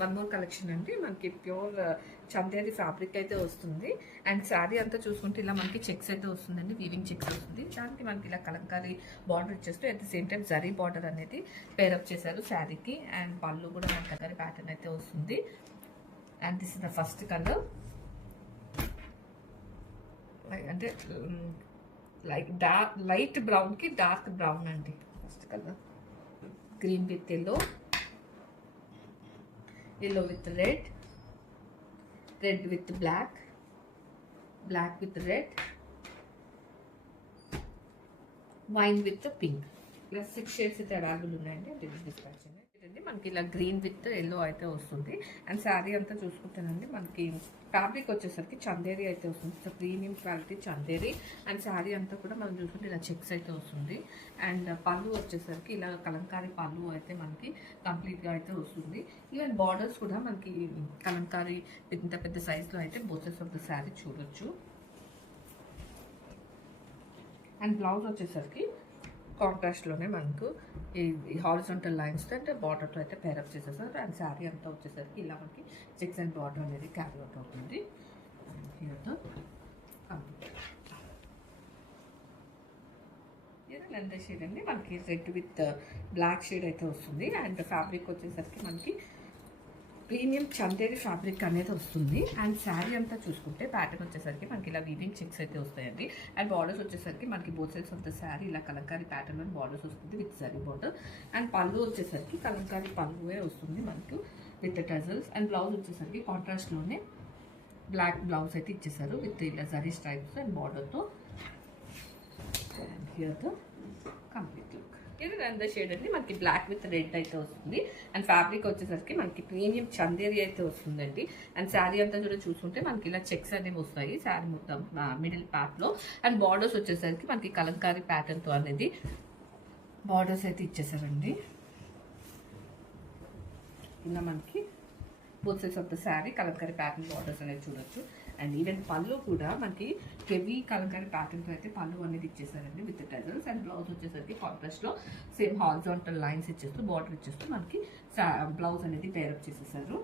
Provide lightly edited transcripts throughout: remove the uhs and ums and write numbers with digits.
One more collection అండి. మనకి pure Chanderi fabric అయితే వస్తుంది. అండ్ శారీ అంతా చూసుకుంటే ఇలా మనకి చెక్స్ అయితే వస్తుందండి, వీవింగ్ చెక్స్ వస్తుంది. దానికి మనకి ఇలా కలంకారీ బార్డర్ ఇచ్చేస్తూ at the same time zari border అనేది పేరప్ చేశారు శారీకి. అండ్ పళ్ళు కూడా మనకి కలంకారీ ప్యాటర్న్ అయితే వస్తుంది. And this is the first colour. అంటే లైట్ బ్రౌన్కి డార్క్ బ్రౌన్ అండి. First colour green with yellow, yellow with red, red with black, black with red, wine with the pink. ఇలా 6 షేడ్స్ అయితే అవైలబుల్ ఉన్నాయండి. డిస్పాచ్ అండి. మనకి ఇలా గ్రీన్ విత్ ఎల్లో అయితే వస్తుంది. అండ్ శారీ అంతా చూసుకుంటానండి మనకి ఫ్యాబ్రిక్ వచ్చేసరికి చందేరి అయితే వస్తుంది. So premium quality Chanderi. And sari అంతా కూడా మనం చూసుకుంటే ఇలా చెక్స్ అయితే వస్తుంది. అండ్ పళ్ళు వచ్చేసరికి ఇలా కలంకారీ పళ్ళు అయితే మనకి కంప్లీట్గా అయితే వస్తుంది. ఈవెన్ బార్డర్స్ కూడా మనకి కలంకారీ ఇంత పెద్ద సైజ్లో అయితే బోసెస్ ఆఫ్ ద శారీ చూడొచ్చు. అండ్ బ్లౌజ్ వచ్చేసరికి కాంట్రాస్ట్లోనే మనకు ఈ హారిజాంటల్ లైన్స్తో అంటే బార్డర్తో అయితే పేరప్ చేసేసారు. అండ్ శారీ అంతా వచ్చేసరికి ఇలా మనకి చెక్స్ అండ్ బార్డర్ అనేది క్యారీ అవుట్ అవుతుంది. హియర్తో కంప్లీట్ లెంత్ షేడ్ అండి. మనకి రెడ్ విత్ బ్లాక్ షేడ్ అయితే వస్తుంది. అండ్ ఫ్యాబ్రిక్ వచ్చేసరికి మనకి ప్రీమియం చందేరి ఫ్యాబ్రిక్ అనేది వస్తుంది. అండ్ శారీ అంతా చూసుకుంటే ప్యాటర్న్ వచ్చేసరికి మనకి ఇలా వీవింగ్ చెక్స్ అయితే వస్తాయండి. అండ్ బార్డర్స్ వచ్చేసరికి మనకి both sides of the sari ఇలా కలంకారీ ప్యాటర్న్లో బార్డర్స్ వస్తుంది విత్ జరీ బార్డర్. అండ్ పళ్ళు వచ్చేసరికి కలంకారీ పళ్ళువే వస్తుంది మనకు విత్ టజల్స్. అండ్ బ్లౌజ్ వచ్చేసరికి కాంట్రాస్ట్లోనే బ్లాక్ బ్లౌజ్ అయితే ఇచ్చేసారు విత్ ఇలా జరీ స్ట్రైప్స్ అండ్ బార్డర్తో. అండ్ హియర్తో కంప్లీట్ లుక్. ఇది రెండో షేడ్ అండి. మనకి బ్లాక్ విత్ రెడ్ అయితే వస్తుంది. అండ్ ఫ్యాబ్రిక్ వచ్చేసరికి మనకి ప్రీమియం చందేరి అయితే వస్తుందండి. అండ్ శారీ అంతా కూడా చూసుకుంటే మనకి ఇలా చెక్స్ అనేవి వస్తాయి శారీ మొత్తం మిడిల్ పార్ట్లో. అండ్ బార్డర్స్ వచ్చేసరికి మనకి కలంకారీ ప్యాటర్న్తో అనేది బార్డర్స్ అయితే ఇచ్చేసారండి. ఇలా మనకి both sides of the sari Kalamkari pattern borders అనేది చూడొచ్చు. అండ్ ఈవెన్ పళ్ళు కూడా మనకి హెవీ కలంకారీ ప్యాటర్న్తో అయితే పళ్ళు అనేది ఇచ్చేసారండి విత్ టజల్స్. అండ్ బ్లౌజ్ వచ్చేసరికి కాంట్రాస్ట్లో సేమ్ హారిజాంటల్ లైన్స్ ఇచ్చేస్తూ బార్డర్ ఇచ్చేస్తూ మనకి బ్లౌజ్ అనేది పేరప్ చేసేసారు.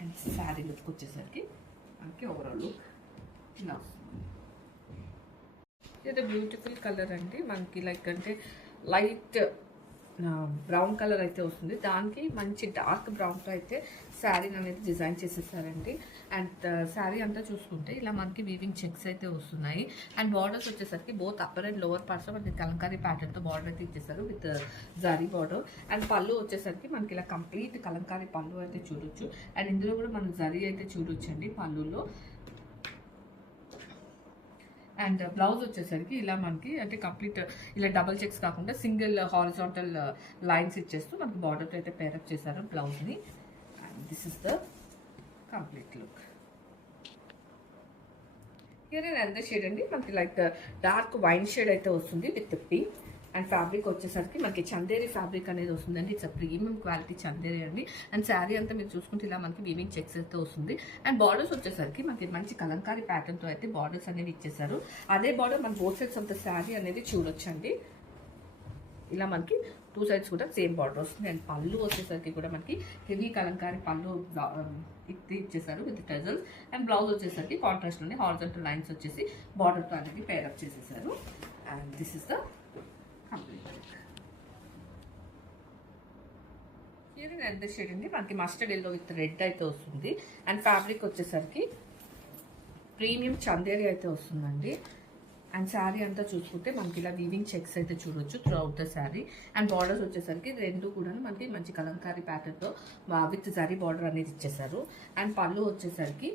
అండ్ శారీ లుక్ వచ్చేసరికి మనకి ఓవరాల్ లుక్ ఇలా వస్తుంది. ఇది బ్యూటిఫుల్ కలర్ అండి. మనకి లైక్ అంటే లైట్ బ్రౌన్ కలర్ అయితే వస్తుంది. దానికి మంచి డార్క్ బ్రౌన్తో అయితే శారీ అనేది డిజైన్ చేసేసారండి. అండ్ శారీ అంతా చూసుకుంటే ఇలా మనకి వీవింగ్ చెక్స్ అయితే వస్తున్నాయి. అండ్ బార్డర్స్ వచ్చేసరికి both upper and lower parts మనకి కలంకారీ ప్యాటర్న్తో బార్డర్ అయితే ఇచ్చేసారు విత్ జరీ బార్డర్. అండ్ పళ్ళు వచ్చేసరికి మనకి ఇలా కంప్లీట్ కలంకారీ పళ్ళు అయితే చూడొచ్చు. అండ్ ఇందులో కూడా మనం జరీ అయితే చూడొచ్చు అండి పళ్ళులో. అండ్ బ్లౌజ్ వచ్చేసరికి ఇలా మనకి అంటే కంప్లీట్ ఇలా డబల్ చెక్స్ కాకుండా సింగిల్ హారిజాంటల్ లైన్స్ ఇచ్చేస్తూ మనకి బార్డర్తో అయితే పేరప్ చేశారు బ్లౌజ్ని. And this is the complete look. Here and అందర్ షేడ్ అండి. మనకి లైక్ డార్క్ వైన్ షేడ్ అయితే వస్తుంది విత్ పింక్. అండ్ ఫ్యాబ్రిక్ వచ్చేసరికి మనకి చందేరి ఫ్యాబ్రిక్ అనేది వస్తుందండి. ఇట్స్ ప్రీమియం క్వాలిటీ చందేరి అండి. అండ్ శారీ అంతా మీరు చూసుకుంటే ఇలా మనకి వీవింగ్ చెక్స్ అయితే వస్తుంది. అండ్ బార్డర్స్ వచ్చేసరికి మనకి మంచి కలంకారీ ప్యాటర్న్తో అయితే బార్డర్స్ అనేది ఇచ్చేసారు. అదే బార్డర్ మన both sides of the sari అనేది చూడొచ్చండి. ఇలా మనకి 2 సైడ్స్ కూడా సేమ్ బార్డర్ వస్తుంది. అండ్ పళ్ళు వచ్చేసరికి కూడా మనకి హెవీ కలంకారీ పళ్ళు ఇచ్చేసారు విత్ టజల్స్. అండ్ బ్లౌజ్ వచ్చేసరికి కాంట్రాస్ట్లోనే హారిజాంటల్ లైన్స్ వచ్చేసి బార్డర్తో అనేది పేరప్ చేసేసారు. And this is the and shade అండి. మనకి మస్టర్డ్ ఎల్లో విత్ రెడ్ అయితే వస్తుంది. అండ్ ఫ్యాబ్రిక్ వచ్చేసరికి ప్రీమియం చందేరి అయితే వస్తుందండి. అండ్ శారీ అంతా చూసుకుంటే మనకి ఇలా వీవింగ్ చెక్స్ అయితే చూడొచ్చు through out the sari. And borders వచ్చేసరికి రెండు కూడా మనకి మంచి కలంకారీ ప్యాటర్న్తో విత్ జరీ బార్డర్ అనేది ఇచ్చేసారు. అండ్ పళ్ళు వచ్చేసరికి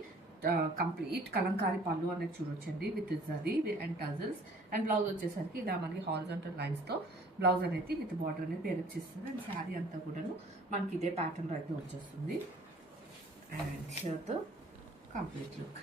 కంప్లీట్ కలంకారీ పళ్ళు అనేది చూడొచ్చండి with zari and tassels. And blouse వచ్చేసరికి ఇలా మనకి హారిజాంటల్ లైన్స్తో బ్లౌజ్ అనేది విత్ బార్డర్ అనేది పేరప్ చేస్తుంది. అండ్ శారీ అంతా కూడాను మనకి ఇదే ప్యాటర్న్లో అయితే వచ్చేస్తుంది. And shirt complete look.